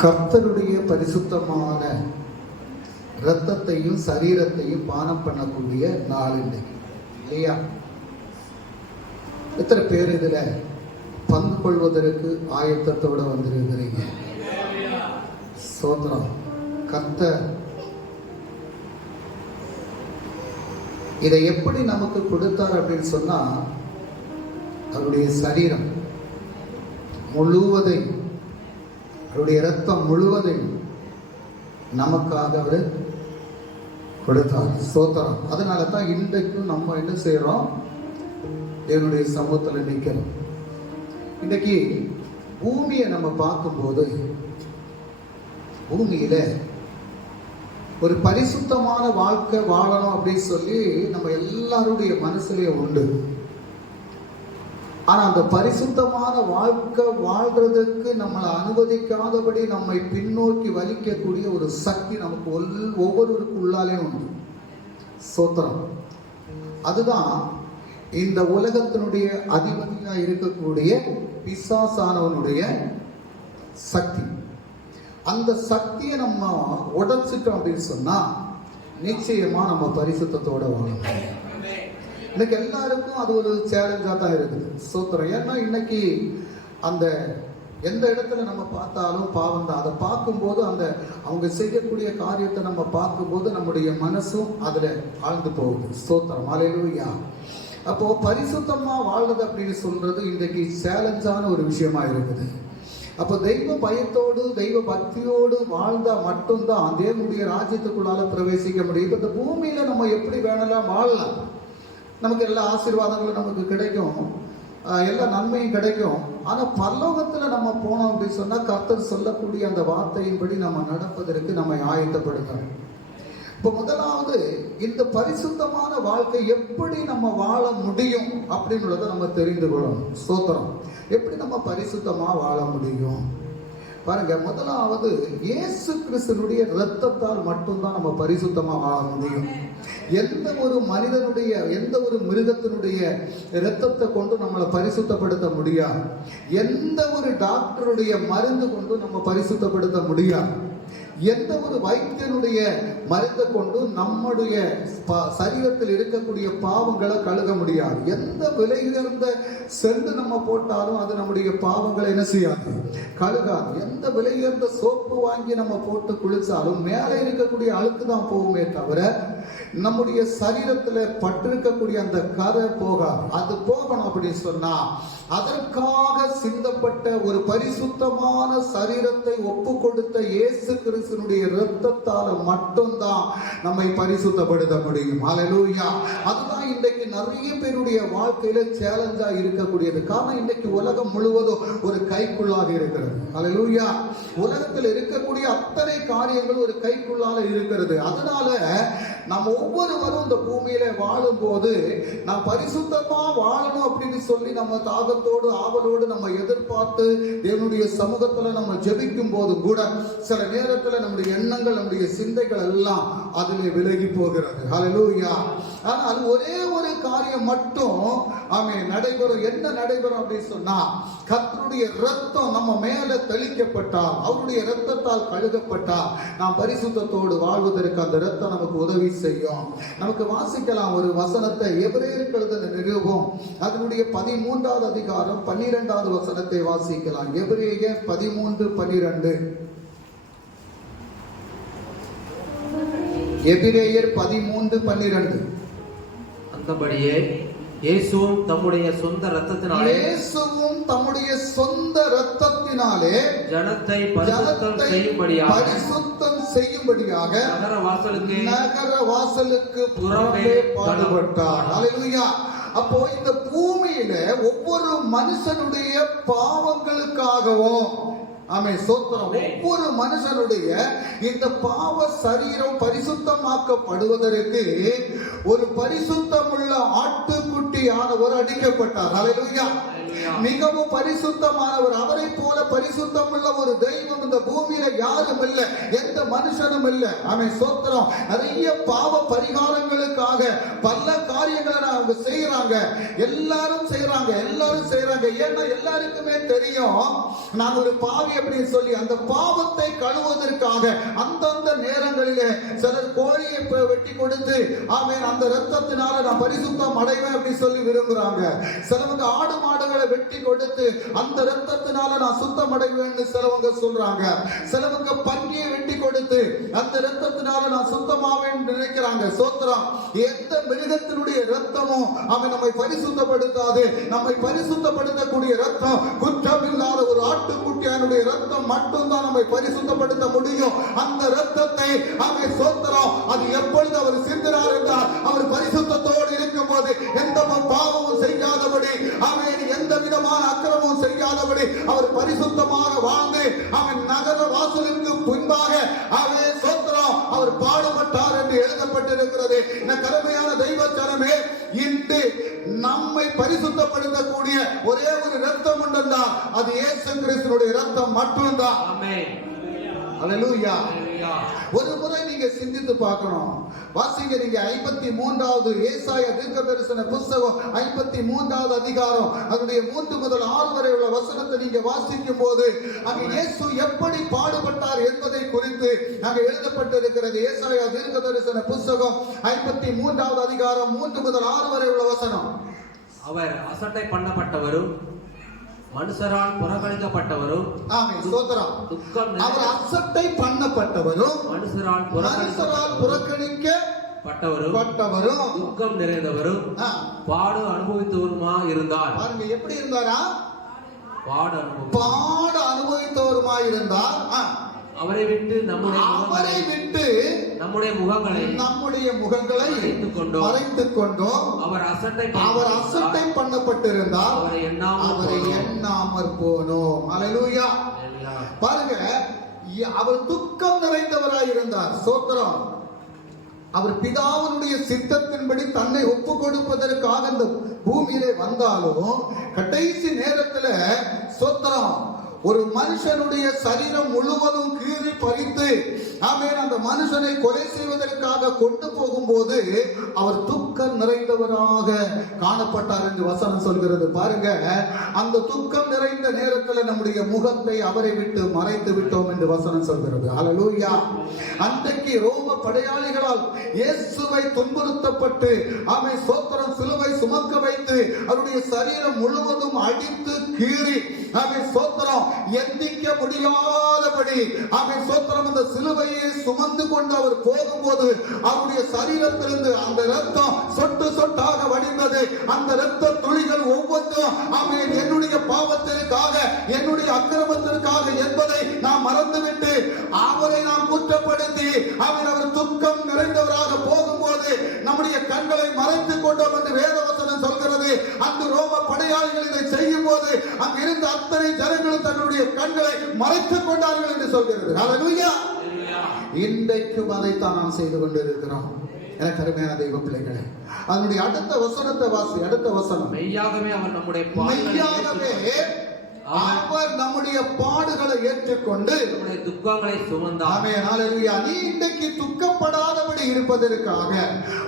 கர்த்தருடைய பரிசுத்தமான இரத்தத்தையும் சரீரத்தையும் பானம் பண்ணக்கூடிய நாள் இன்னைக்கு இல்லையா? எத்தனை பேர் இதுல பங்கு கொள்வதற்கு ஆயத்தத்தோட வந்திருக்கிறீங்க? சோதரம். கர்த்தர் இதை எப்படி நமக்கு கொடுத்தார் அப்படின்னு சொன்னா, அவருடைய சரீரம் முழுவதையும், அவருடைய இரத்தம் முழுவதையும் நமக்காக அவர் கொடுத்தார். ஸ்தோத்திரம். அதனால தான் இன்றைக்கும் நம்ம என்ன செய்யறோம்? என்னுடைய சமூகத்தில் நிற்கிறோம். இன்னைக்கு பூமியை நம்ம பார்க்கும்போது, பூமியில ஒரு பரிசுத்தமான வாழ்க்கை வாழணும் அப்படின்னு சொல்லி நம்ம எல்லாருடைய மனசுலயே உண்டு. ஆனா அந்த பரிசுத்தமான வாழ்க்கை வாழ்றதுக்கு நம்மளை அனுமதிக்காதபடி நம்மை பின்னோக்கி வலிக்கக்கூடிய ஒரு சக்தி நமக்கு ஒவ்வொருவருக்குள்ளாலே உண்டு. சோத்திரம். அதுதான் இந்த உலகத்தினுடைய அதிபதியா இருக்கக்கூடிய பிசாசானவனுடைய சக்தி. அந்த சக்தியை நம்ம உடைச்சிட்டோம் அப்படின்னு சொன்னா நிச்சயமா நம்ம பரிசுத்தத்தோட வாழணும். இன்னைக்கு எல்லாருக்கும் அது ஒரு சேலஞ்சா தான் இருக்குது. சோத்திரம். ஏன்னா இன்னைக்கு அந்த எந்த இடத்துல நம்ம பார்த்தாலும் பாவம் தான். அதை பார்க்கும்போது அந்த அவங்க செய்யக்கூடிய காரியத்தை நம்ம பார்க்கும்போது நம்முடைய மனசும் அதுல ஆழ்ந்து போகுது. சோத்திரம். அல்லேலூயா. அப்போ பரிசுத்தமா வாழ்றது அப்படின்னு சொல்றது இன்றைக்கு சேலஞ்சான ஒரு விஷயமா இருக்குது. அப்போ தெய்வ பயத்தோடு தெய்வ பக்தியோடு வாழ்ந்தா மட்டும்தான் தேவனுடைய ராஜ்யத்துக்குள்ளால பிரவேசிக்க முடியும். இப்ப இந்த பூமியில நம்ம எப்படி வேணலாம் வாழலாம், நமக்கு எல்லா ஆசீர்வாதங்களும் நமக்கு கிடைக்கும், எல்லா நன்மையும் கிடைக்கும். ஆனா பரலோகத்துல நம்ம போனோம் அப்படின்னு சொன்னா கர்த்தர் சொல்லக்கூடிய அந்த வார்த்தையின்படி நம்ம நடப்பதற்கு நம்ம ஆயத்தப்படுத்தணும். இப்ப முதலாவது இந்த பரிசுத்தமான வாழ்க்கை எப்படி நம்ம வாழ முடியும் அப்படின்றத நம்ம தெரிந்து கொள்ளணும். ஸ்தோத்திரம். எப்படி நம்ம பரிசுத்தமா வாழ முடியும் பாருங்க. முதலாவது இயேசு கிறிஸ்துவினுடைய இரத்தத்தால் மட்டும்தான் நம்ம பரிசுத்தமா வாழ முடியும். எந்த ஒரு மனிதனுடைய எந்த ஒரு மிருகத்தினுடைய இரத்தத்தை கொண்டு நம்மளை பரிசுத்தப்படுத்த முடியாது. எந்த ஒரு டாக்டருடைய மருந்து கொண்டு நம்ம பரிசுத்தப்படுத்த முடியாது. எந்த ஒரு வைத்தியனுடைய மருந்தை கொண்டு நம்முடைய சரீரத்தில் இருக்கக்கூடிய பாவங்களை கழுக முடியாது. எந்த விலை உயர்ந்த சென்று நம்ம போட்டாலும் அது நம்முடைய பாவங்களை என்ன செய்யாது? கழுகாது. எந்த விலை உயர்ந்த சோப்பு வாங்கி நம்ம போட்டு குளிச்சாலும் மேலே இருக்கக்கூடிய அழுக்கு தான் போகுமே தவிர நம்முடைய சரீரத்துல பட்டிருக்கக்கூடிய அந்த கரை போகாது. அது போகணும் அப்படின்னு சொன்னா அதற்காக சிந்தப்பட்ட ஒரு பரிசுத்தமான சரீரத்தை ஒப்பு கொடுத்த இயேசு கிறிஸ்துவினுடைய இரத்தத்தால மட்டும்தான் நம்மை பரிசுத்தப்படுத்த முடியும். அல்லேலூயா. அதுதான் இன்றைக்கு நிறைய பேருடைய வாழ்க்கையில சேலஞ்சா இருக்கக்கூடியது. காரணம் இன்னைக்கு உலகம் முழுவதும் ஒரு கைக்குள்ளாக இருக்கிறது. அல்லேலூயா. உலகத்தில் இருக்கக்கூடிய அத்தனை காரியங்கள் ஒரு கைக்குள்ளாக இருக்கிறது. அதனால நம்ம ஒவ்வொருவரும் இந்த பூமியில வாழும் போது நாம் பரிசுத்தமா வாழணும் அப்படின்னு சொல்லி நம்ம தாகத்தோடு ஆவலோடு நம்ம எதிர்பார்த்து தேவனுடைய சமூகத்துல நம்ம ஜெபிக்கும் போது கூட சில நேரத்துல நம்முடைய எண்ணங்கள் நம்முடைய சிந்தைகள் எல்லாம் அதிலே விலகி போகிறது. ஹல்லேலூயா. ஆனால் ஒரே ஒரு காரியம் மட்டும் நடைபெறும். என்ன நடைபெறும் அப்படின்னு சொன்னா கர்த்தருடைய இரத்தம் நம்ம மேல தெளிக்கப்பட்டால், அவருடைய இரத்தத்தால் கழுகப்பட்டால் நாம் பரிசுத்தத்தோடு வாழ்வதற்கு அந்த இரத்தம் நமக்கு உதவி செய்யும். நமக்கு வாசிக்கலாம் ஒரு வசனத்தை. எபிரேயருக்கு எழுதின நிருபம் அதனுடைய 13வது அதிகாரம் 12வது வசனத்தை வாசிக்கலாம். எபிரேயர் 13:12. எபிரேயர் 13:12. அந்தபடியே இயேசுவும் தம்முடைய சொந்த இரத்தத்தினாலே ஜனத்தை பரிசுத்தம் செய்யும்படியாக நகர வாசலுக்கு புறம்பே பாடுபட்டார். அல்லேலூயா. அப்போ இந்த பூமியில ஒவ்வொரு மனுஷனுடைய பாவங்களுக்காகவும் சோத்திரம், ஒவ்வொரு மனுஷனுடைய இந்த பாவ சரீரம் பரிசுத்தமாக்கப்படுவதற்கு ஒரு பரிசுத்தமுள்ள ஆட்டுக்குட்டி ஆனவர் அடிக்கப்பட்டார். அல்லேலூயா. மிகவும் பரிசுத்தமானவர். அவரை போல பரிசுத்தம் உள்ள ஒரு தெய்வம் இந்த பூமியில யாரும் இல்லை, எந்த மனுஷனும் இல்லை. ஆமென், ஸ்தோத்திரம். நிறைய பாவ பரிகாரங்களுக்காக பல காரியங்களை அவங்க செய்யறாங்க, எல்லாரும் செய்யறாங்க. ஏன்னா எல்லாருக்குமே தெரியும் நான் ஒரு பாவி அப்படின்னு சொல்லி. அந்த பாவத்தை கழுவுவதற்காக அந்தந்த நேரங்களிலே சிலர் கோழியை வெட்டி கொடுத்து ஆமென் அந்த இரத்தத்தினால நான் பரிசுத்தம் அடைவேன் அப்படின்னு சொல்லி விரும்புறாங்க. சிலவங்க ஆடு மாடுகளை வெட்டி கொடுத்து அந்த இரத்தத்தினால நான் சுத்தம் அடைவேன்னு சிலவங்க சொல்றாங்க. சிலவங்க பன்னியை வெட்டி கொடுத்து அந்த இரத்தத்தினால நான் சுத்தமாவேன்னு நினைக்கிறாங்க. சோத்திரம். எந்த மிருகத்தினுடைய இரத்தமும் அவன் நம்மை பரிசுத்தப்படுத்தாது. நம்மை பரிசுத்தப்படுத்தக்கூடிய இரத்தம் குற்றமில்லாத ஒரு ஆட்டுக்குட்டியானுடைய இரத்தம் மட்டும்தான் நம்மை பரிசுத்தப்படுத்த முடியும். அந்த இரத்தத்தை அவன் சோத்திரம் அது எப்பொழுது அவர் சிந்தினார் என்றால் அவர் பரிசுத்தத்தோடு இருக்கும் போது எந்த பாவமும் செய்யாதபடி அவன் எந்த விதமான அக்கிரமும் செய்யாதபடி அவர் பரிசுத்தமாக வாழ்ந்து அவன் நகர வாசலுக்கு பின்பாக அவன் சோத்திரம் அவர் பாடுபட்டார் என்று எழுதப்பட்டிருக்கிறது. இந்த கருமையான தெய்வ ஜனமே, இன்று நம்மை பரிசுத்தப்படுத்தக்கூடிய ஒரே ஒரு இரத்தம் உண்டென்றால் அது இயேசு கிறிஸ்துவினுடைய இரத்தம் மட்டும்தான். ஆமென், அல்லேலூயா. ஒரு முறை நீங்க சிந்தித்து பார்க்கணும். வாசிங்க, நீங்க 53வது ஏசாயா தீர்க்கதரிசன புத்தகம் 53வது அதிகாரம் அதனுடைய 3 முதல் 6 வரை உள்ள வசனத்தை நீங்க வாசிக்கும் போது அங்க இயேசு எப்படி பாடுபட்டார் என்பதை குறித்து அங்க எழுதப்பட்டிருக்கிறது. ஏசாயா தீர்க்கதரிசன புத்தகம் 53வது அதிகாரம் 3 முதல் 6 வரை உள்ள வசனம். அவர் அசட்டை பண்ணப்பட்டவரும் மனுஷரால் புறக்கணிக்கப்பட்டவரும். ஆமென், ஸ்தோத்திரம். அவர் அசட்டை பண்ணப்பட்டவரும் மனுஷரால் புறக்கணிக்கப்பட்டவரும் துக்கம் நிறைந்தவரும் பாடு அனுபவித்தவருமா இருந்தார். பாருங்க எப்படி இருந்தாரா? பாடு அனுபவித்தவருமா இருந்தார். அவரை விட்டு நம்முடைய முகங்களை மறைத்துக் கொண்டோம். அவர் அசட்டை பண்ணப்பட்டிருந்தால் அவரை எண்ணாமற் போனோம். அல்லேலூயா. பாருங்க, அவர் துக்கம் நிறைந்தவராய் இருந்தார். ஸ்தோத்திரம். அவர் பிதாவினுடைய சித்தத்தின்படி தன்னை ஒப்பு கொடுப்பதற்காக இந்த பூமியிலே வந்தாலும் கடைசி நேரத்தில் ஸ்தோத்திரம் ஒரு மனுஷனுடைய சரீரம் முழுவதும் கீறி பறித்து ஆமென் அந்த மனுஷனை கொலை செய்வதற்காக கொண்டு போகும்போது அவர் துக்கம் நிறைந்தவராக காணப்பட்டார் என்று வசனம் சொல்கிறது. பாருங்க, அந்த துக்கம் நிறைந்த நேரத்தில் நம்முடைய முகத்தை அவரை விட்டு மறைத்து விட்டோம் என்று வசனம் சொல்கிறது. அல்லேலூயா. அன்றைக்கு ரோம படையாளிகளால் இயேசுவை துன்புறுத்தப்பட்டு ஆமென் ஸ்தோத்திரம் சிலுவை சுமக்க வைத்து அவருடைய சரீரம் முழுவதும் அடித்து கீறி ஆமென் ஸ்தோத்திரம் எந்திக்க முடியாதபடி ஆமென் ஸ்தோத்திரம் அந்த சிலுவையை சுமந்து கொண்டு அவர் போகும்போது அவருடைய சரீரத்திலிருந்து அந்த இரத்தம் சொட்டு சொட்டாக வடிந்தது. அந்த இரத்த துளிகள் ஒவ்வொன்றும் ஆமென் என்னுடைய பாவத்திற்காக என்னுடைய அக்கிரமத்திற்காக என்பதை நாம் மறந்துவிட்டு அவரை நாம் குற்றப்படுத்தி அவர் துக்கம் நிறைந்தவராக போகும்போது நம்முடைய கண்களை மறைத்துக் கொண்டோம் என்று வேதவசனம் சொல்கிறது. அந்த ரோம படையாளிகள் இதை செய்யும் போது அங்கு இருந்த அத்தனை ஜனங்களும் தன்னுடைய கண்களை மறைத்துக் கொண்டார்கள் என்று சொல்கிறது. அல்லேலூயா. இன்றைக்கும் அதைத்தான் நாம் செய்து கொண்டிருக்கிறோம். எனக்கு அருமையான தெய்வ பிள்ளைகளே, அதனுடைய அடுத்த வசனத்தை வாசி. அடுத்த வசனம், மெய்யாகவே அவர் நம்முடைய பாடுகளை ஏற்றுக்கொண்டு நம்முடைய துக்கங்களை சுமந்தார். ஆமென், அல்லேலூயா. நீ இன்றைக்கு துக்கப்படாதபடி இருப்பதற்காக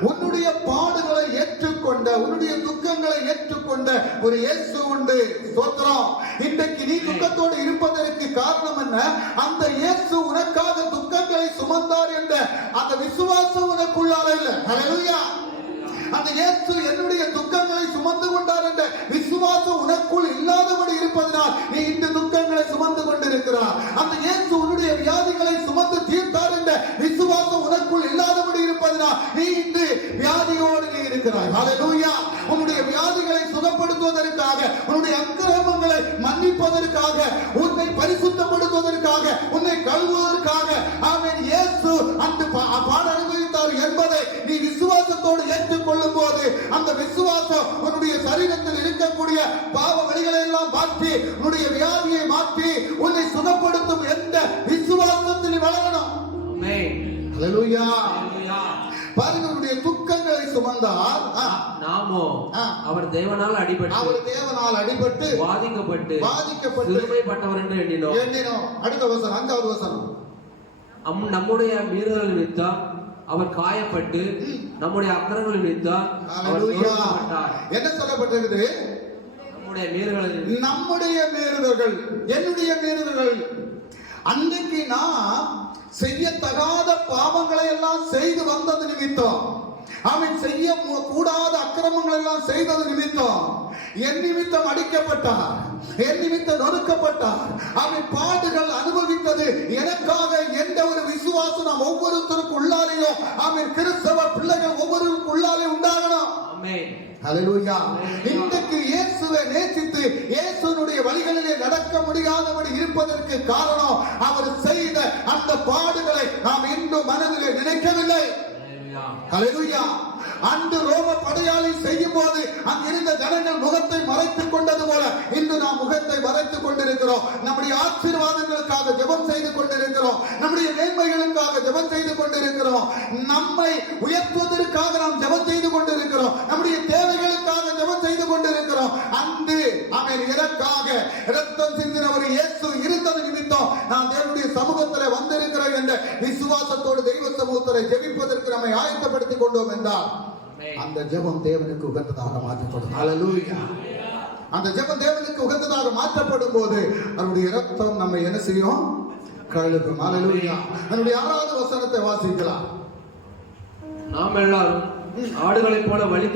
உன்னுடைய பாடுகளை ஏற்றுக்கொண்ட உன்னுடைய துக்கங்களை ஏற்றுக்கொண்ட ஒரு இயேசு உண்டு. ஸ்தோத்திரம். இன்றைக்கு நீ துக்கத்தோடு இருப்பதற்கு காரணம் என்ன? அந்த இயேசு உனக்காக துக்கங்களை சுமந்தார் என்ற அந்த விசுவாசம் உனக்குள்ளால இல்லை. அல்லேலூயா. அந்த இயேசு என்னுடைய துக்கங்களை சுமந்து கொண்டார் என்ற விசுவாசம் உனக்குள் இல்லாதபடி இருப்பதனால் நீ இந்த துக்கங்களை சுமந்து கொண்டிருக்கிறார். அந்த இயேசு உன்னுடைய வியாதிகளை சுமந்து தீர்த்தார் என்ற விசுவாசம் உனக்குள் இல்லாதபடி இருப்பதனால் நீ இன்று வியாதியோடு நீ இருக்கிறாய். அல்லேலூயா. உன்னுடைய வியாதிகளை சுகப்படுத்துவதற்காக உன்னுடைய அக்கிரமங்களை மன்னிப்பதற்காக உன்னை பரிசுத்தப்படுத்துவதற்காக உன்னை கழுவுவதற்காக ஆமென் இயேசு அந்த பாட அனுபவித்தார் என்பதை நீ விசுவாசத்தோடு ஏற்றுக்கொள்ளும் போது அந்த விசுவாசம் உன்னுடைய சரீரத்தில் இருக்கக்கூடிய பாவ வழிகளை எல்லாம் மாற்றி உன்னுடைய வியாதியை மாற்றி உன்னை சுகப்படுத்தும் என்ற விசுவாசத்தில் வளரணும். ஆமென், அல்லேலூயா. அல்லேலூயா. பாருங்க, உன்னுடைய துக்கங்களை சுமந்தார். நாம் நாமோ அவர் தேவனால் அடிபட்டு வாதிக்கப்பட்டு சிறுமைப்பட்டவர் என்று எண்ணினோம். அடுத்த வசனம், 5வது வசனம். நம்முடைய மீறுதல் நிமித்தம் அவர் காயப்பட்டு நம்முடைய அக்கிரமங்கள் நிமித்தம் அவர் நொறுக்கப்பட்டார். என்ன சொல்லப்பட்டிருக்குது? நம்முடைய மீறுதல்கள், என்னுடைய மீறுதல்கள். அன்றைக்கு நான் செய்யத்தகாத பாவங்களை எல்லாம் செய்து வந்தது நிமித்தம், அவன் செய்ய கூடாத அக்கிரமங்கள் எல்லாம் செய்தது நிமித்தம் என் நிமித்தம் அடிக்கப்பட்டார், என் நிமித்தம் நொறுக்கப்பட்டார். அவன் பாடுகள் அனுபவித்தது எனக்காக என்ற ஒரு விசுவாசம் நாம் ஒவ்வொருத்தருக்கு உள்ளாலேயும், அவன் கிறிஸ்தவ பிள்ளைகள் ஒவ்வொருவருக்கு உள்ளாலே உண்டாகணும். ஹல்லேலூயா. இன்றைக்கு இயேசுவை நேசித்து இயேசுனுடைய வழிகளிலே நடக்க முடியாதபடி இருப்பதற்கு காரணம் அவர் செய்த அந்த பாடுகளை நாம் இன்னும் மனதிலே நினைக்கவில்லை. ஹல்லேலூயா. அன்று ரோம படையாளி செய்யும் போது அங்கிருந்த ஜனங்கள் முகத்தை மறைத்துக் கொண்டது போல இன்று நாம் முகத்தை மறைத்துக் கொண்டிருக்கிறோம். நம்முடைய ஆசீர்வாதங்களுக்காக ஜெபம் செய்து கொண்டிருக்கிறோம், நம்முடைய மேன்மைகளுக்காக ஜெபம் செய்து கொண்டிருக்கிறோம், நம்மை உயர்த்துவதற்காக நாம் ஜெபம் செய்து கொண்டிருக்கிறோம், நம்முடைய தேவைகளுக்காக ஜெபம் செய்து கொண்டிருக்கிறோம். அன்று அவன் எனக்காக இரத்தம் சிந்தின ஒரு இயேசு இருந்தது நிமித்தம் நான் தேவனுடைய சமூகத்தில் வந்திருக்கிறோம் என்ற விசுவாசத்தோடு தெய்வ சமூகத்தில் ஜெபிப்பதற்கு நம்மை ஆயத்தப்படுத்திக் கொண்டோம் என்றால் அந்த ஜெபம் தேவனுக்கு உகந்ததாக மாற்றப்படும். ஹல்லேலூயா. அந்த ஜெபம் தேவனுக்கு உகந்ததாக மாற்றப்படும் போது அவருடைய இரத்தம் நம்ம என்ன செய்யும்? கழுகும். ஹல்லேலூயா. நம்முடைய 6வது வசனத்தை வாசிக்கலாம். நாம் எல்லாரும் ஆடுகளைப் போல வழி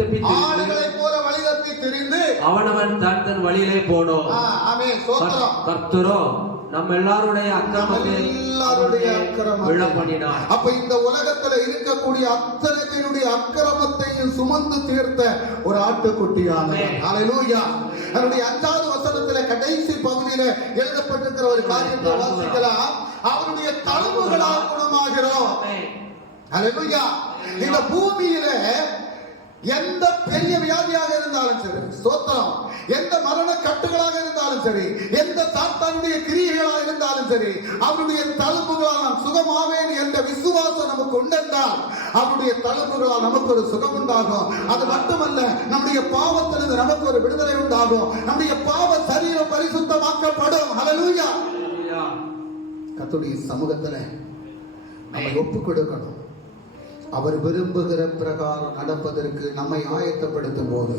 தப்பி திரிந்து அவனவன் தன் வழியிலே போனோம். ஆமென். ஸ்தோத்திரம். கர்த்தரோ நம்ம எல்லாருடைய அக்கிரமத்தை விழப்பண்ணினார். அப்ப இந்த உலகத்துல இருக்கக்கூடிய அத்தனை பேருடைய அக்கிரமத்தையும் சுமந்து தீர்த்த ஒரு ஆட்டுக்குட்டியானவர். ஹல்லேலூயா. அவருடைய 5வது வசனத்துல கடைசி பகுதியில எழுதப்பட்டிருக்கிற ஒரு காரியத்தை வாசிக்கலாம். அவருடைய தழும்புகளால் குணமாகிறோம். ஹல்லேலூயா. இந்த பூமியில எந்த பெரிய வியாதியாக இருந்தாலும் சரி, ஸ்தோத்திரம், எந்த மரண கட்டுகளாக இருந்தாலும் சரி, எந்த சாத்தானுடைய கிரியைகளாக இருந்தாலும் சரி, அவருடைய தழும்புகளால் நான் சுகமாவேன் என்ற விசுவாசம் நமக்கு உண்டென்றால் அவருடைய தழும்புகளால் நமக்கு ஒரு சுகம் உண்டாகும். அது மட்டுமல்ல, நம்முடைய பாவத்திலிருந்து நமக்கு ஒரு விடுதலை உண்டாகும், நம்முடைய பாவ சரீரம் பரிசுத்தமாக்கப்படும். ஹல்லேலூயா. கர்த்தருடைய சமூகத்துல நம்ம ஒப்பு கொடுக்கணும். அவர் விரும்புகிற பிரகாரம் நடப்பதற்கு நம்மை ஆயத்தப்படுத்தும் போது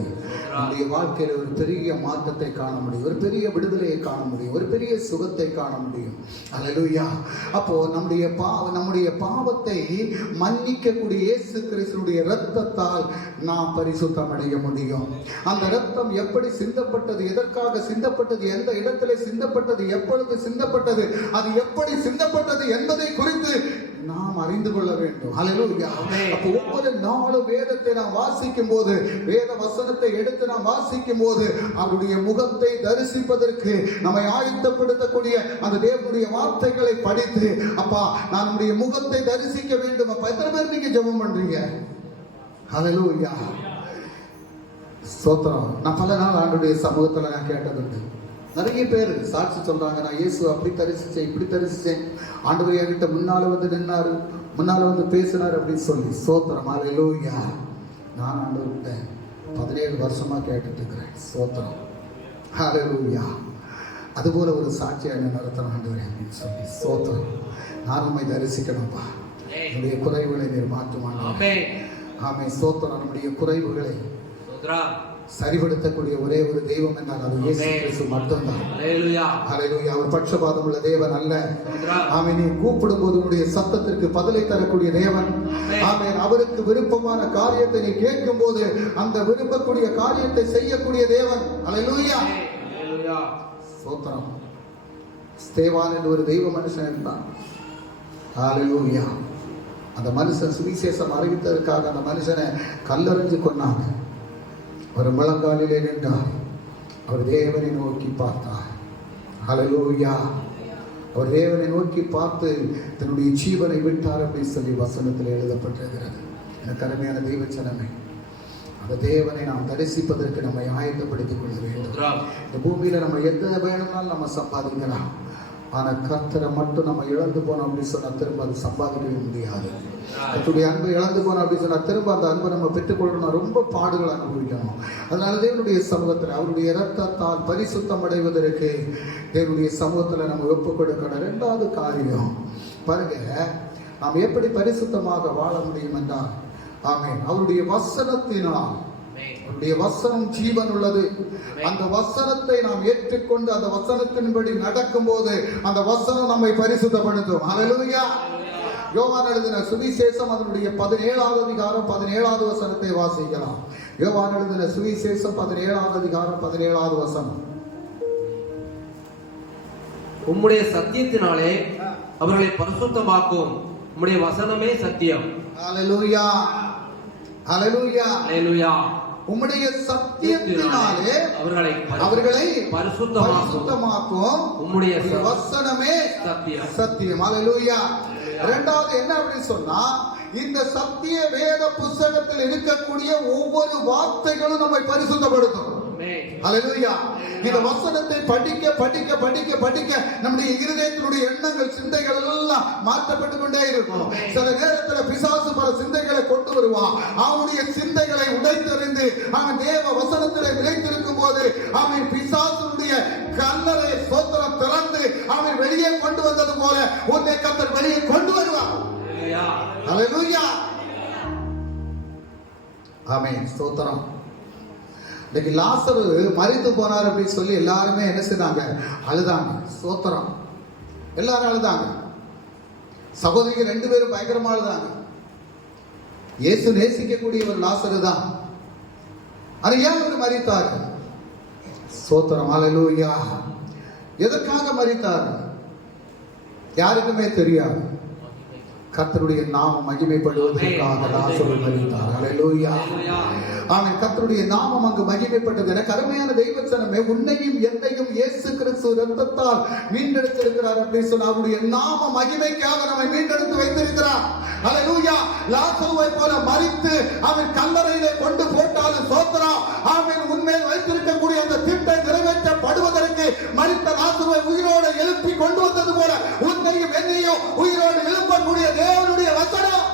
நம்முடைய வாழ்க்கையில் ஒரு பெரிய மாற்றத்தை காண முடியும், ஒரு பெரிய விடுதலையை காண முடியும், ஒரு பெரிய சுகத்தை காண முடியும். ஹல்லேலூயா. அப்போ நம்முடைய பாவத்தை மன்னிக்கக்கூடிய இயேசு கிறிஸ்துவினுடைய இரத்தத்தால் நாம் பரிசுத்தம் அடைய முடியும். அந்த இரத்தம் எப்படி சிந்தப்பட்டது, எதற்காக சிந்தப்பட்டது, எந்த இடத்திலே சிந்தப்பட்டது, எப்பொழுது சிந்தப்பட்டது, அது எப்படி சிந்தப்பட்டது என்பதை குறித்து நாம் அறிந்து கொள்ள வேண்டும். ஹல்லேலூயா. அப்போ ஒவ்வொரு நாளும் வேதத்தை நாம் வாசிக்கும் போது, வேத வசனத்தை எடுத்து நாம் வாசிக்கும் போது அவருடைய முகத்தை தரிசிப்பதற்கு நம்மை ஆயத்தப்படுத்தக்கூடிய அந்த தேவனுடைய வார்த்தைகளை படித்து, அப்பா நான் நம்முடைய முகத்தை தரிசிக்க வேண்டும். அப்ப எத்தனை பேர் நீங்க ஜெபம் பண்றீங்க? ஹல்லேலூயா. ஸ்தோத்திரம். நான் பல நாள் ஆண்டவருடைய சமூகத்துல நான் கேட்டதுண்டு. நிறைய பேர் சாட்சி சொல்றாங்க, நான் இயேசு அப்படி தரிசிச்சேன், இப்படி தரிசிச்சேன், ஆண்டவர் என்கிட்ட முன்னால வந்து நின்னாரு, முன்னால வந்து பேசினார் அப்படின்னு சொல்லி. ஸ்தோத்திரம். ஹல்லேலூயா. நான் ஆண்டவர்கிட்ட 17 வருஷமா கேட்டுட்டு இருக்கிறேன். ஸ்தோத்திரம். ஹல்லேலூயா. அதுபோல ஒரு சாட்சியை என்ன நடத்தணும் ஆண்டவரே அப்படின்னு சொல்லி. ஸ்தோத்திரம். நான் உம்மை தரிசிக்கணும்பா, என்னுடைய குறைவுகளை நீர் மாற்றுவாங்க. ஆமென். ஸ்தோத்திரம். நம்முடைய குறைவுகளை சரிபடுத்தக்கூடிய ஒரே ஒரு தெய்வம் என்றால் அது இயேசு கிறிஸ்து மட்டும்தான். ஹல்லேலூயா. ஹல்லேலூயா. அவர் பட்சபாதம் உள்ள தேவன் அல்ல. ஆமென். நீ கூப்பிடும் போது உன்னுடைய சத்தத்திற்கு பதிலை தரக்கூடிய தேவன். ஆமென். அவருக்கு விருப்பமான காரியத்தை நீ கேட்கும் போது அந்த விரும்பக்கூடிய காரியத்தை செய்யக்கூடிய தேவன். ஹல்லேலூயா. ஹல்லேலூயா. ஸ்தோத்திரம். ஸ்தேவான் என்ற ஒரு தெய்வ மனுஷன் இருந்தான். ஹல்லேலூயா. அந்த மனுஷன் சுவிசேஷம் அறிவித்ததற்காக அந்த மனுஷனை கல்லெறிஞ்சு கொன்னாங்க. ஒரு முழங்காலிலே நின்றார். அவர் தேவனை நோக்கி பார்த்தார். ஹல்லேலூயா. அவர் தேவனை நோக்கி பார்த்து தன்னுடைய ஜீவனை விட்டார் அப்படின்னு சொல்லி வசனத்தில் எழுதப்பட்டிருக்கிறது. எனக்கு அருமையான தெய்வச்சனமே, அந்த தேவனை நாம் தரிசிப்பதற்கு நம்மை ஆயத்தப்படுத்திக் கொள்ள வேண்டும். இந்த பூமியில நம்ம எந்த வேணும்னாலும் நம்ம சம்பாதிக்கலாம், ஆனா கர்த்தரை மட்டும் நம்ம இழந்து போனோம் அப்படின்னு சொன்னா திரும்ப அது சம்பாதிக்கவே முடியாது. கர்த்தருடைய அன்பை இழந்து போனோம் அப்படின்னு சொன்னா திரும்ப அந்த அன்பை நம்ம பெற்றுக்கொள்ளணும்னா ரொம்ப பாடுகள் அனுபவிக்கணும். அதனால தேவனுடைய சமூகத்தில் அவருடைய இரத்தத்தால் பரிசுத்தம் அடைவதற்கு தேவனுடைய சமூகத்தில் நம்ம ஒப்பு கொடுக்கணும். இரண்டாவது காரியம் பாருங்க, நாம் எப்படி பரிசுத்தமாக வாழ முடியும் என்றால், ஆமென், அவருடைய வசனத்தினால். அவருடைய வசனம் ஜீவன் உள்ளது. அந்த வசனத்தை நாம் ஏற்றுக்கொண்டு அந்த வசனத்தின்படி நடக்கும் போது அந்த வசனம் நம்மை பரிசுத்தப்படுத்தும். ஹல்லேலூயா. யோவான் எழுதின சுவிசேஷம் அதனுடைய 17வது அதிகாரம் 17வது வசனத்தை வாசிக்கலாம். யோவான் எழுதின சுவிசேஷம் 17வது அதிகாரம் 17வது வசனம். உம்முடைய சத்தியத்தினாலே அவர்களை பரிசுத்தமாக்கும், உம்முடைய வசனமே சத்தியம். ஹல்லேலூயா, ஹல்லேலூயா, ஹல்லேலூயா. உம்முடைய சத்தியத்தினாலே அவர்களை பரிசுத்தமாக்கும், உம்முடைய வசனமே சத்தியம். சத்தியம். ஹல்லேலூயா. இரண்டாவது என்ன அப்படின்னு சொன்னா, இந்த சத்திய வேத புத்தகத்தில் இருக்கக்கூடிய ஒவ்வொரு வார்த்தைகளும் நம்மை பரிசுத்தப்படுத்தும். ஹல்லேலூயா. இந்த வசனத்தை படிக்க படிக்க படிக்க படிக்க நம்முடைய இருதயத்தினுடைய எண்ணங்கள் சிந்தைகள் எல்லாம் மாற்றப்பட்டு கொண்டே இருக்கும். சில நேரத்தில் பிசாசு பல சிந்தைகளை கொண்டு வருவான். அவனுடைய சிந்தைகளை உடைத்தெறிந்து அவன் தேவ வசனத்திலே நிலைத்திருக்கும் போது அவன் பிசாசுடைய கல்லறை சோத்திரம் திறந்து அவன் வெளியே கொண்டு வந்தது போல உன்னை கர்த்தர் வெளியே கொண்டு வருவான். ஹல்லேலூயா. ஆமென். ஸ்தோத்திரம். இன்னைக்கு லாசரு மரித்து போனார் அப்படின்னு சொல்லி எல்லாருமே என்ன செய்தாங்க? அழுதாங்க. ஸ்தோத்திரம். எல்லாரும் அழுதாங்க. சகோதரிகள் 2 பேரும் பயங்கரமா அழுதாங்க. இயேசு நேசிக்கக்கூடியவர் லாசரு தான். ஆனா ஏன் அவர் மரித்தார்? ஸ்தோத்திரம். ஹல்லேலூயா. எதற்காக மரித்தார்? யாருக்குமே தெரியாது. கர்த்தருடைய நாமம் மகிமைப்படுவதற்காக லாசரு மரித்தார். ஹல்லேலூயா. ஆமென். கர்த்தருடைய நாமம் அங்கு மகிமைப்பட்டது. எனக்கு அருமையான தெய்வச்சனமே, உன்னையும் என்னையும் இயேசு கிறிஸ்து இரத்தத்தால் மீண்டெடுத்திருக்கிறார் அப்படின்னு சொன்ன அவருடைய நாம மகிமைக்காக நம்மை மீண்டெடுத்து வைத்திருக்கிறார். ஹல்லேலூயா. லாசருவை போல மரித்து அவன் கல்லறையிலே கொண்டு போட்டாலும் சோத்திரம். ஆமென். உண்மையில் வைத்திருக்கக்கூடிய அந்த திட்டம் நிறைவேற்றப்படுவதற்கு மரித்த லாசருவை உயிரோடு எழுப்பி கொண்டு வந்தது போல உன்னையும் என்னையும் உயிரோடு எழுப்பக்கூடிய தேவனுடைய வசனம்.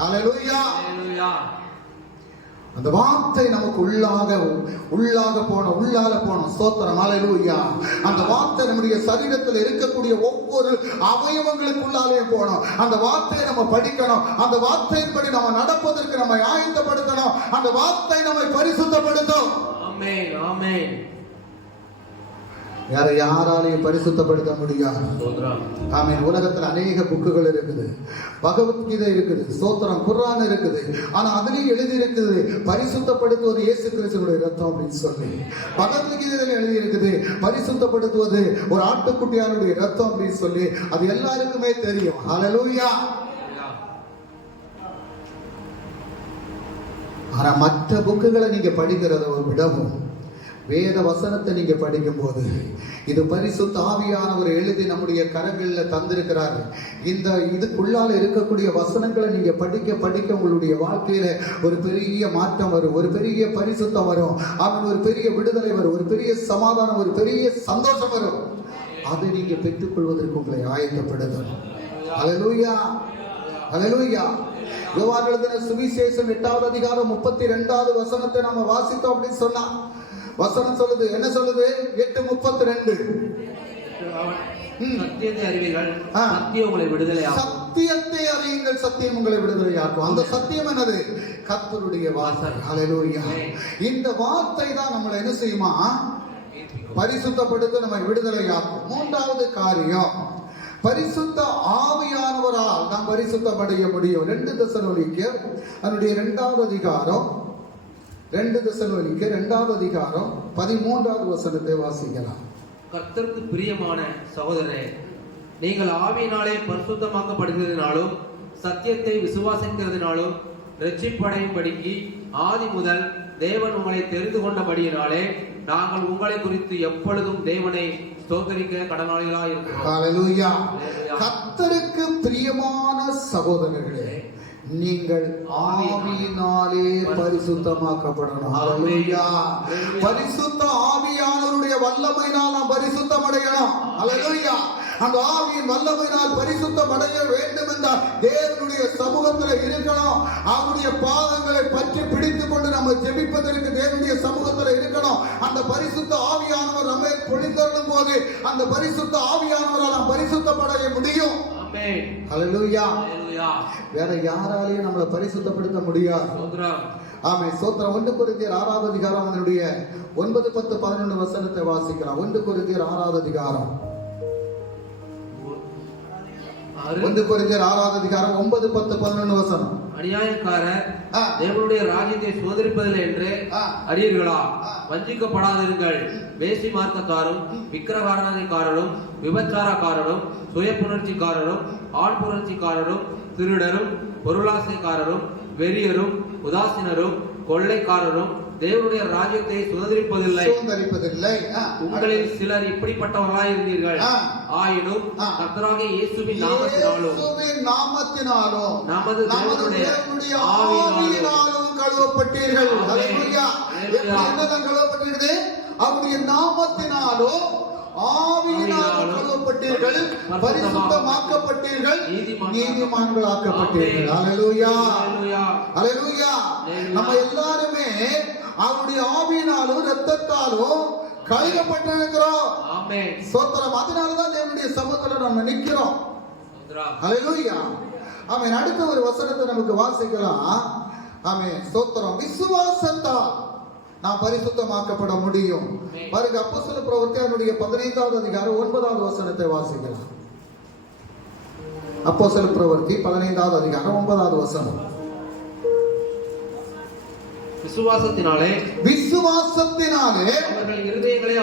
ஹல்லேலூயா. அந்த வார்த்தை நமக்கு உள்ளாக போனோம். ஸ்தோத்திரம். ஹல்லேலூயா. அந்த வார்த்தை நம்முடைய சரீரத்தில் இருக்கக்கூடிய ஒவ்வொரு அவயவங்களுக்குள்ளாலே போனோம். அந்த வார்த்தையை நம்ம படிக்கணும். அந்த வார்த்தையின்படி நம்ம நடப்பதற்கு நம்மை ஆயத்தப்படுத்தணும். அந்த வார்த்தை நம்மை பரிசுத்தப்படுத்தும். ஆமென், ஆமென். யாராலையும் பரிசுத்தப்படுத்த முடியாது. ஆமென். உலகத்தில் அநேக புக்குகள் இருக்குது. பகவத்கீதை இருக்குது. ஸ்தோத்திரம். குர்ஆன் இருக்குது. ஆனா அதுலயும் எழுதி இருக்குது பரிசுத்தப்படுத்துவது இயேசு கிறிஸ்துவினுடைய இரத்தம் அப்படின்னு சொல்லி. பகவத்கீதையில எழுதி இருக்குது பரிசுத்தப்படுத்துவது ஒரு ஆட்டுக்குட்டியானுடைய இரத்தம் அப்படின்னு சொல்லி. அது எல்லாருக்குமே தெரியும். ஹல்லேலூயா. ஆனா மற்ற புக்குகளை நீங்க படிக்கிறத விடவும் வேத வசனத்தை நீங்க படிக்கும் போது இது பரிசுத்த ஆவியானவர் எழுதி நம்முடைய கரங்களில் தந்திருக்கிறார். இந்த இதுக்குள்ளால இருக்கக்கூடிய வசனங்களை நீங்க படிக்க படிக்க உங்களுடைய வாழ்க்கையில ஒரு பெரிய மாற்றம் வரும், ஒரு பெரிய பரிசுத்தம் வரும், அவன் ஒரு பெரிய விடுதலை வரும், ஒரு பெரிய சமாதானம், ஒரு பெரிய சந்தோஷம் வரும். அதை நீங்க பெற்றுக்கொள்வதற்கு உங்களை ஆயத்தப்படுத்தணும். ஹல்லேலூயா, ஹல்லேலூயா. யோவான் எழுதின சுவிசேஷம் 8வது அதிகாரம் 32வது வசனத்தை நாம வாசித்தோம் அப்படின்னு சொன்னா வசனம் சொல்லுது. என்ன சொல்லுது? 8:32. சத்தியத்தை அறிவீர்கள், சத்தியம் உங்களை விடுதலையாக்கும். சத்தியத்தை அறியுங்கள், சத்தியம் உங்களை விடுதலையாக்கும். அந்த சத்தியம் என்னது? கர்த்தருடைய வார்த்தை. ஹல்லேலூயா. இந்த வார்த்தை தான் நம்மளை என்ன செய்யுமா? பரிசுத்தப்படுத்த நம்மை விடுதலையாக்கும். 3வது காரியம், பரிசுத்த ஆவியானவரால் நாம் பரிசுத்தமடைய முடியும். 2 தெசலோனிக்கேயர் அதனுடைய 2வது அதிகாரம் 2 தெசலோனிக்கேயர் 2வது அதிகாரம் 13வது வசனத்தை வாசிக்கலாம். கர்த்தருக்கு பிரியமான சகோதரரே, நீங்கள் ஆவியினாலே பரிசுத்தமாக்கப்படுகிறதினாலும் சத்தியத்தை விசுவாசிக்கிறதினாலும் இரட்சிப்படையும்படிக்கு ஆதி முதல் தேவன் உங்களை தெரிந்து கொண்டபடியினாலே நாங்கள் உங்களை குறித்து எப்பொழுதும் தேவனை ஸ்தோத்திரிக்க கடனாளிகளாய் இருக்கிறோம். ஹல்லேலூயா. கர்த்தருக்கு பிரியமான சகோதரர்களே, நீங்கள் ஆவியினாலே பரிசுத்தமாக்கப்படணும். ஹல்லேலூயா. பரிசுத்த ஆவியானவருடைய வல்லமையினால் நாம் பரிசுத்தம் அடையணும். ஹalleluya. அந்த ஆவியின் வல்லமையினால் பரிசுத்தம் அடைய வேண்டும் என்றால் தேவனுடைய சமூகத்தில் இருக்கணும். அவருடைய பாதங்களை பற்றி பிடித்துக் கொண்டு நம்ம ஜெபிப்பதற்கு தேவனுடைய சமூகத்தில் இருக்கணும். அந்த பரிசுத்த ஆவியானவர் நம்மை பொழிந்தருளும் போது அந்த பரிசுத்த ஆவியானவரால் நாம் பரிசுத்தப்படைய முடியும். ஆமென். ஹalleluya. ஹalleluya. வேற யாராலையும் நம்மளை பரிசுத்தப்படுத்த முடியாது. ஸ்தோத்திரம். ஆமென். ஸ்தோத்திரம். 1 கொரிந்தியர் 6வது அதிகாரம் அதனுடைய 9, 10, 11 வசனத்தை வாசிக்கலாம். 1 கொரிந்தியர் 6வது அதிகாரம் 1 கொரிந்தியர் 6வது அதிகாரம் 9, 10, 11 வசனம். அநியாயக்காரர் தேவனுடைய ராஜ்யத்தை சோதரிப்பதில்லை என்று அறியீர்களா? வஞ்சிக்கப்படாதிருங்கள். வேசி மார்க்கக்காரரும் விக்கிரகாராதனைக்காரரும் விபச்சாரக்காரரும் சுய புணர்ச்சிக்காரரும் ஆண் புணர்ச்சிக்காரரும் திருடரும் பொருளாசைக்காரரும் வெறியரும் உதாசீனரும் கொள்ளைக்காரரும் தேவனுடைய ராஜ்யத்தை சுதந்திரிப்பதில்லை. உங்களில் சிலர் இப்படிப்பட்டவர்களாய் இருந்தீர்கள். ஆயினும் கர்த்தராகிய இயேசுவின் நாமத்தினாலும் நமது தேவனுடைய ஆவியினாலும் கழுவப்பட்டீர்கள். ஹalleluya. என்னதான் கழுவப்பட்டிருக்குது? அவருடைய நாமத்தினாலும் ஆவியினாலும் கழுவப்பட்டீர்கள், பரிசுத்தமாக்கப்பட்டீர்கள், நீதிமான்களாக்கப்பட்டீர்கள். ஹalleluya. ஹalleluya. நம்ம எல்லாருமே அவருடைய ஆவியினாலும் இரத்தத்தாலும் கழுவப்பட்டிருக்கிறோம். ஆமென். ஸ்தோத்திரம். அதனாலதான் தேவனுடைய சமூகத்துல நம்ம நிக்கிறோம். ஹalleluya. ஆமென். அடுத்த ஒரு வசனத்தை நமக்கு வாசிக்கலாம். ஆமென். ஸ்தோத்திரம். விசுவாசத்தால் நாம் பரிசுத்தமாக்கப்பட முடியும். பாருங்க, அப்போஸ்தலர் பிரவர்த்தி 15வது அதிகாரம் 9வது வசனத்தை வாசிக்கலாம். அப்போஸ்தலர் பிரவர்த்தி 15வது அதிகாரம் 9வது வசனம். விசுவாசத்தினாலே அவர்கள் இருதயங்களை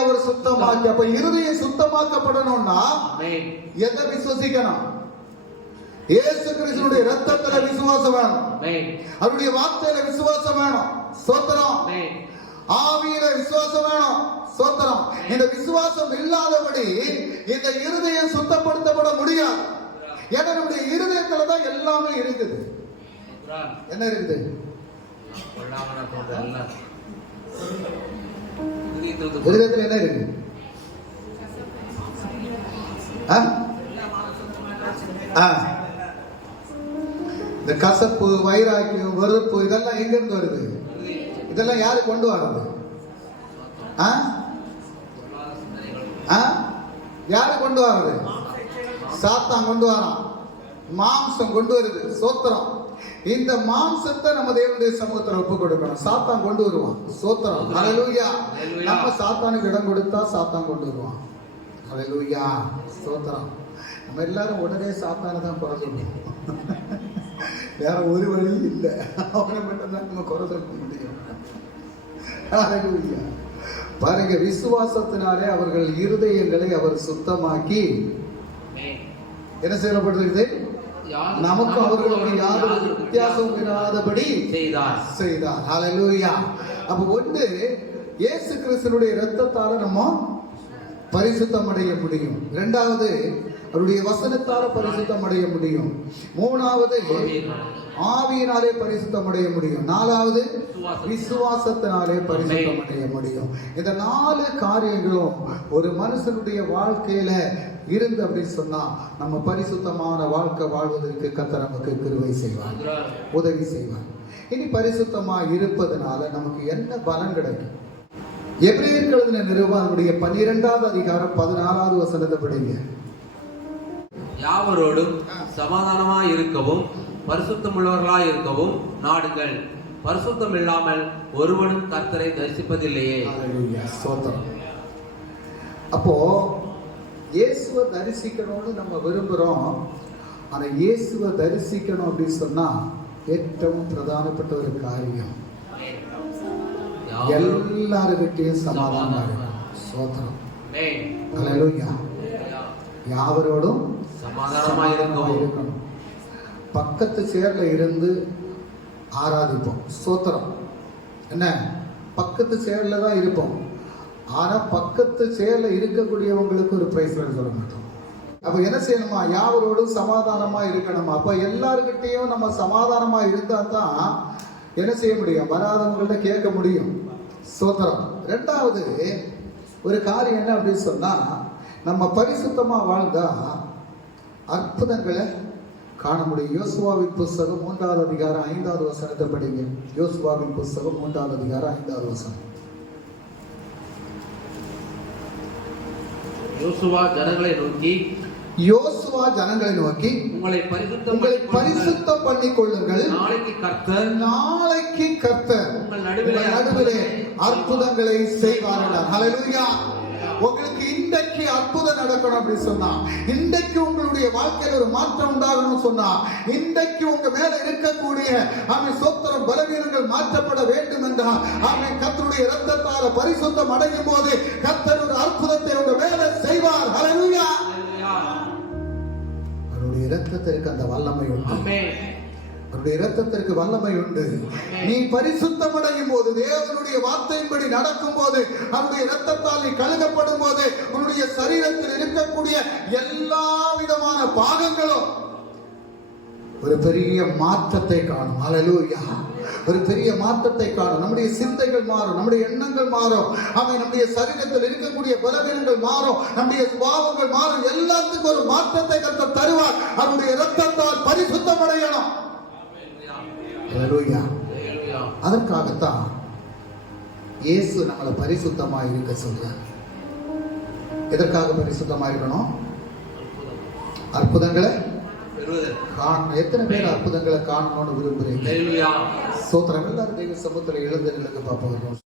அவர் சுத்தமாக்கி. அப்ப இருதயம் சுத்தமாக்கப்படணும்னா எதை விசுவசிக்கணும்? இயேசு கிறிஸ்துவினுடைய இரத்தத்துல விசுவாசம் வேணும். அவருடைய வார்த்தையில விசுவாசம் வேணும். ஸ்தோத்திரம். ஆவியில விசுவாசம் வேணும். ஸ்தோத்திரம். இந்த விசுவாசம் இல்லாதபடி இந்த இருதயம் சுத்தப்படுத்தப்பட முடியாது. ஏன்னா நம்முடைய இருதயத்துல தான் எல்லாமே இருக்குது. என்ன இருக்குது? இருதயத்துல என்ன இருக்கு? இந்த கசப்பு, வைராக்கியம், வெறுப்பு இதெல்லாம் எங்க இருந்து வருது? இதெல்லாம் யாரு கொண்டு வர்றது? யாரு கொண்டு வர்றது? சாத்தான் கொண்டு வரான். மாம்சம் கொண்டு வருது. சோத்திரம். இந்த மாம்சத்தை நம்ம தேவனுடைய சமூகத்தில் ஒப்பு கொடுக்கணும். சாத்தான் கொண்டு வருவான். சோத்திரம். ஹalleluya. நம்ம சாத்தானுக்கு இடம் கொடுத்தா சாத்தான் கொண்டு வருவான். ஹalleluya. சோத்திரம். நம்ம எல்லாரும் உடனே சாத்தானை தான் குறை சொல்லணும். வேற ஒரு வழி இல்லை. அவனை மட்டும்தான் நம்ம குறை சொல்ல முடியும். ஹalleluya. பாருங்க, விசுவாசத்தினாலே அவர்கள் இருதயங்களை அவர் சுத்தமாக்கி என்ன செய்யப்பட்டிருக்குது? நமக்கு அவர்களுக்கு யாரும் வித்தியாசம் இராதபடி செய்தார். ஹalleluya. அப்ப ஒன்று, இயேசு கிறிஸ்துவினுடைய இரத்தத்தால நம்ம பரிசுத்தம் அடைய முடியும். இரண்டாவது, அவருடைய வசனத்தால பரிசுத்தம் அடைய முடியும். மூணாவது, ஆவியினாலே பரிசுத்தம் அடைய முடியும். நாலாவது, விசுவாசத்தினாலே பரிசுத்தம் அடைய முடியும். இந்த 4 காரியங்களும் ஒரு மனுஷனுடைய வாழ்க்கையில இருந்து அப்படின்னு சொன்னா நம்ம பரிசுத்தமான வாழ்க்கை வாழ்வதற்கு கர்த்தர் நமக்கு கிருபை செய்வார், உதவி செய்வார். இனி பரிசுத்தமா இருப்பதனால நமக்கு என்ன பலன் கிடைக்கும்? எபிரேயருக்கு எழுதின நிருபம் 12வது அதிகாரம் 14வது வசனத்தை படிங்க. யாவரோடும் சமாதானமாய் இருக்கவும் பரிசுத்தம் உள்ளவர்களாய் இருக்கவும் நாடுங்கள். பரிசுத்தம் இல்லாமல் ஒருவனும் கர்த்தரை தரிசிப்பதில்லையே. அப்போ இயேசுவை தரிசிக்கணும்னு நம்ம விரும்புறோம். ஆனா இயேசுவை தரிசிக்கணும் அப்படின்னு சொன்னா ഏറ്റവും பிரதானப்பட்ட ஒரு காரியம் எல்லாருக்கிட்டையும் சமாதானம் இருக்கணும். ஸ்தோத்திரம். ஹல்லேலூயா. யாவரோடும் சமாதானமாய் இருக்கணும். பக்கத்து சேர்ல இருந்து ஆராதிப்போம். ஸ்தோத்திரம். என்ன, பக்கத்து சேர்ல தான் இருப்போம். ஆனா பக்கத்து சேர்ல இருக்கக்கூடியவங்களுக்கு ஒரு பிரைஸ் சொல்ல மாட்டோம். அப்ப என்ன செய்யணுமா? யாவரோடும் சமாதானமா இருக்கணுமா? அப்ப எல்லாருக்கிட்டையும் நம்ம சமாதானமா இருந்தா தான் என்ன செய்ய முடியும்? வராதவங்கள்ட்ட கேட்க முடியும். ஸ்தோத்திரம். ரெண்டாவது, ஒரு காரியம் என்ன அப்படின்னு சொன்னா, நம்ம பரிசுத்தமா வாழ்ந்தா அற்புதங்களை காண முடியும். யோசுவாவின் புஸ்தகம் 3வது அதிகாரம் 5வது வசனத்தை படிங்க. யோசுவாவின் புஸ்தகம் 3வது அதிகாரம் 5வது வசனம். யோசுவா ஜனங்களை நோக்கி உங்களை பரிசுத்தம் பண்ணிக் கொள்ளுங்கள். நாளைக்கு கர்த்தர் உங்கள் நடுவிலே அற்புதங்களை செய்வார்கள். ஹல்லேலூயா. உங்களுக்கு இன்றைக்கு அற்புதம் நடக்கணும் அப்படின்னு சொன்னா, இன்றைக்கு உங்களுடைய வாழ்க்கையில் ஒரு மாற்றம் உண்டாகணும் சொன்னா, இன்றைக்கு உங்க மேல இருக்கக்கூடிய சோத்திரம் பலவீனங்கள் மாற்றப்பட வேண்டும் என்றால், கர்த்தருடைய இரத்தத்தால பரிசுத்தம் அடையும் போது கர்த்தர் ஒரு அற்புதத்தை உங்க மேல செய்வார். ஹல்லேலூயா. அவருடைய இரத்தத்திற்கு அந்த வல்லமை உண்டு. அவருடைய இரத்தத்திற்கு வல்லமை உண்டு. நீ பரிசுத்தம் அடையும் போது, தேவனுடைய வார்த்தையின்படி நடக்கும் போது, அவருடைய இரத்தத்தால் நீ கழுகப்படும் போது, உன்னுடைய சரீரத்தில் இருக்கக்கூடிய எல்லா விதமான பாகங்களும் ஒரு பெரிய மாற்றத்தை காணும். ஹல்லேலூயா. ஒரு பெரிய மாற்றத்தை காணும். நம்முடைய சிந்தைகள் மாறும், நம்முடைய எண்ணங்கள் மாறும், நம்முடைய சரீரத்தில் இருக்கக்கூடிய பலவீனங்கள் மாறும், நம்முடைய சுபாவங்கள் மாறும். எல்லாத்துக்கும் ஒரு மாற்றத்தை கர்த்தர் தருவார். அவருடைய இரத்தத்தால் பரிசுத்தம் அடையணும். ஹல்லேலூயா. அதற்காகத்தான் இயேசு நம்மளை பரிசுத்தமாக இருக்க சொல்றார். எதற்காக பரிசுத்தமாக இருக்கணும்? அற்புதங்களை காணணும். எத்தனை பேர் அற்புதங்களை காணணும்னு விரும்புறீங்க? ஸ்தோத்திரம். எல்லாரும் தெய்வ சமூகத்தில் எழுந்து நிலுங்க பார்ப்போம்.